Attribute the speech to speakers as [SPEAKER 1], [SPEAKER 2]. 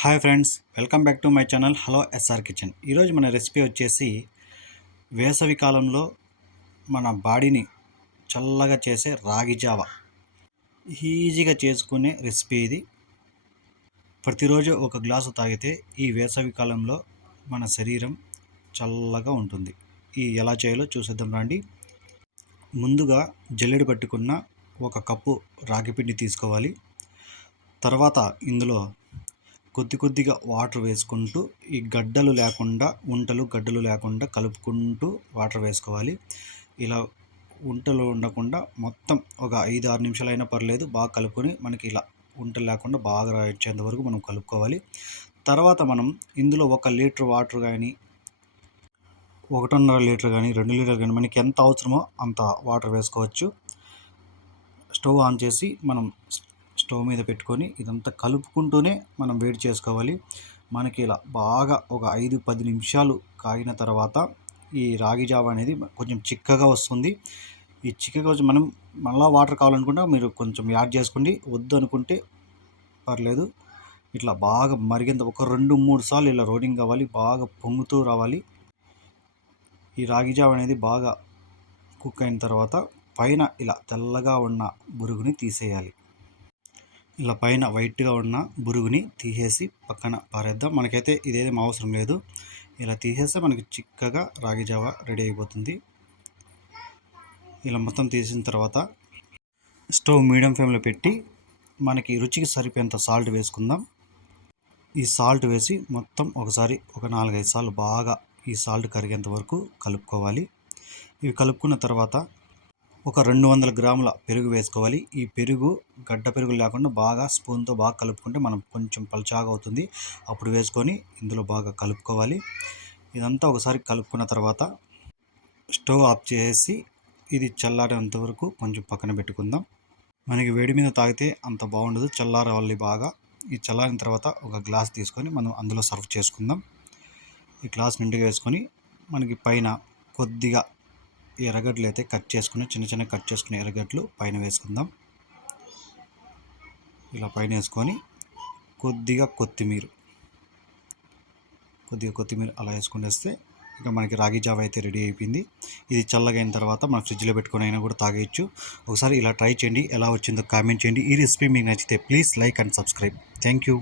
[SPEAKER 1] Hi friends welcome back to my channel hello SR kitchen. ఈరోజు మన recipe వచ్చేసి వేసవి కాలంలో మన బాడీని చల్లగా చేసే రాగి జావ. ఈజీగా చేసుకునే రెసిపీ ఇది. ప్రతిరోజు ఒక గ్లాసు తాగితే ఈ వేసవి కాలంలో మన శరీరం చల్లగా ఉంటుంది. ఈ ఎలా చేయాలో చూసేద్దాం రండి. ముందుగా జల్లెడ పట్టుకున్న ఒక కప్పు రాగి పిండి తీసుకోవాలి. తర్వాత ఇందులో కొద్ది కొద్దిగా వాటర్ వేసుకుంటూ ఈ గడ్డలు లేకుండా ఉంటలు గడ్డలు లేకుండా కలుపుకుంటూ వాటర్ వేసుకోవాలి. ఇలా ఉంటలు ఉండకుండా మొత్తం ఒక ఐదు ఆరు నిమిషాలు అయినా పర్లేదు బాగా కలుపుకొని మనకి ఇలా ఉంటలు లేకుండా బాగా వచ్చేంత వరకు మనం కలుపుకోవాలి. తర్వాత మనం ఇందులో ఒక లీటర్ వాటర్ కానీ ఒకటిన్నర లీటర్ కానీ రెండు లీటర్లు కానీ మనకి ఎంత అవసరమో అంత వాటర్ వేసుకోవచ్చు. స్టవ్ ఆన్ చేసి మనం స్టవ్ మీద పెట్టుకొని ఇదంతా కలుపుకుంటూనే మనం వేడి చేసుకోవాలి. మనకి ఇలా బాగా ఒక ఐదు పది నిమిషాలు కాగిన తర్వాత ఈ రాగి జావ అనేది కొంచెం చిక్కగా వస్తుంది. ఈ చిక్కగా వచ్చి మనం మళ్ళీ వాటర్ కావాలనుకుంటే మీరు కొంచెం యాడ్ చేసుకోండి. వద్దు అనుకుంటే పర్లేదు. ఇట్లా బాగా మరిగేంత ఒక రెండు మూడు సార్లు ఇలా రోడింగ్ కావాలి. బాగా పొంగుతూ రావాలి. ఈ రాగి జావ అనేది బాగా కుక్ అయిన తర్వాత పైన ఇలా తెల్లగా ఉన్న బురుగుని తీసేయాలి. ఇలా పైన వైట్గా ఉన్న బురుగుని తీసేసి పక్కన పారేద్దాం. మనకైతే ఇదేం అవసరం లేదు. ఇలా తీసేస్తే మనకి చిక్కగా రాగి జావ రెడీ అయిపోతుంది. ఇలా మొత్తం తీసిన తర్వాత స్టవ్ మీడియం ఫ్లేమ్లో పెట్టి మనకి రుచికి సరిపోయేంత సాల్ట్ వేసుకుందాం. ఈ సాల్ట్ వేసి మొత్తం ఒకసారి ఒక నాలుగైదు సార్లు బాగా ఈ సాల్ట్ కరిగేంత వరకు కలుపుకోవాలి. ఇవి కలుపుకున్న తర్వాత ఒక రెండు వందల గ్రాముల పెరుగు వేసుకోవాలి. ఈ పెరుగు గడ్డ పెరుగు లేకుండా బాగా స్పూన్తో బాగా కలుపుకుంటే మనం కొంచెం పలచాగా అవుతుంది. అప్పుడు వేసుకొని ఇందులో బాగా కలుపుకోవాలి. ఇదంతా ఒకసారి కలుపుకున్న తర్వాత స్టవ్ ఆఫ్ చేసి ఇది చల్లారేంత వరకు కొంచెం పక్కన పెట్టుకుందాం. మనకి వేడి మీద తాగితే అంత బాగుండదు. చల్లారవాలి బాగా. ఈ చల్లారిన తర్వాత ఒక గ్లాస్ తీసుకొని మనం అందులో సర్వ్ చేసుకుందాం. ఈ గ్లాస్ నిండుగా వేసుకొని మనకి పైన కొద్దిగా ఎర్రగడ్డలు అయితే కట్ చేసుకుని చిన్న చిన్న కట్ చేసుకుని ఎర్రగడ్డలు పైన వేసుకుందాం. ఇలా పైన వేసుకొని కొద్దిగా కొత్తిమీర కొద్దిగా కొత్తిమీర అలా వేసుకునేస్తే ఇంకా ఇక మనకి రాగి జావ అయితే రెడీ అయిపోయింది. ఇది చల్లగైన తర్వాత మనం ఫ్రిడ్జ్లో పెట్టుకొని అయినా కూడా తాగేయచ్చు. ఒకసారి ఇలా ట్రై చేయండి ఎలా వచ్చిందో కామెంట్ చేయండి. ఈ రెసిపీ మీకు నచ్చితే please like and subscribe. Thank you.